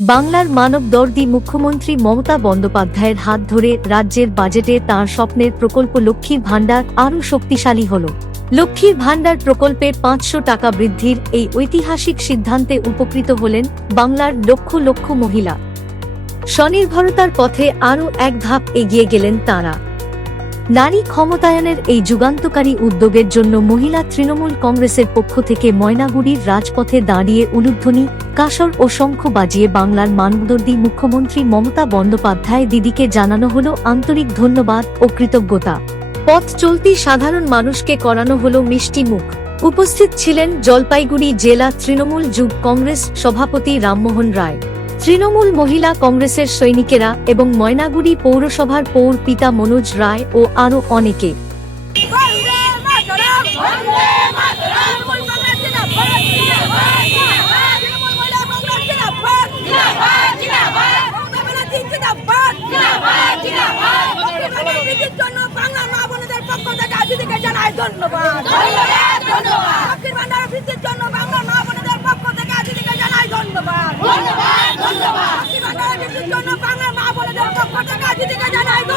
বাংলার মানব দর্দি মুখ্যমন্ত্রী মমতা বন্দ্যোপাধ্যায়ের হাত ধরে রাজ্যের বাজেটে তাঁর স্বপ্নের প্রকল্প লক্ষ্মীর ভাণ্ডার আরও শক্তিশালী হল। লক্ষ্মীর ভাণ্ডার প্রকল্পে পাঁচশো টাকা বৃদ্ধির এই ঐতিহাসিক সিদ্ধান্তে উপকৃত হলেন বাংলার লক্ষ লক্ষ মহিলা। স্বনির্ভরতার পথে আরও এক ধাপ এগিয়ে গেলেন তাঁরা। নারী ক্ষমতায়নের এই যুগান্তকারী উদ্যোগের জন্য মহিলা তৃণমূল কংগ্রেসের পক্ষ থেকে ময়নাগুড়ির রাজপথে দাঁড়িয়ে উলুধ্বনি, কাসর ও শঙ্খ বাজিয়ে বাংলার মানবদর্দী মুখ্যমন্ত্রী মমতা বন্দ্যোপাধ্যায় দিদিকে জানানো হল আন্তরিক ধন্যবাদ ও কৃতজ্ঞতা। পথ চলতি সাধারণ মানুষকে করানো হল মিষ্টি মুখ। উপস্থিত ছিলেন জলপাইগুড়ি জেলা তৃণমূল যুব কংগ্রেস সভাপতি রামমোহন রায়। তৃণমূল মহিলা কংগ্রেসের সৈনিকেরা এবং ময়নাগুড়ি পৌরসভার পৌর পিতা মনোজ রায় ও আরও অনেকে। ধন্যবাদ ধন্যবাদ ধন্যবাদ লক্ষ্মীর ভাণ্ডার বৃদ্ধির জন্য বাংলা মা বোনেদের পক্ষ থেকে দিদিকে জানাই ধন্যবাদ ধন্যবাদ ধন্যবাদ লক্ষ্মীর ভাণ্ডার বৃদ্ধির জন্য বাংলা মা বোনেদের পক্ষ থেকে দিদিকে জানাই ধন্যবাদ ধন্যবাদ ধন্যবাদ জয় বাংলা জয় বাংলা জয় বাংলা চলো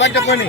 বাইকটা কোনি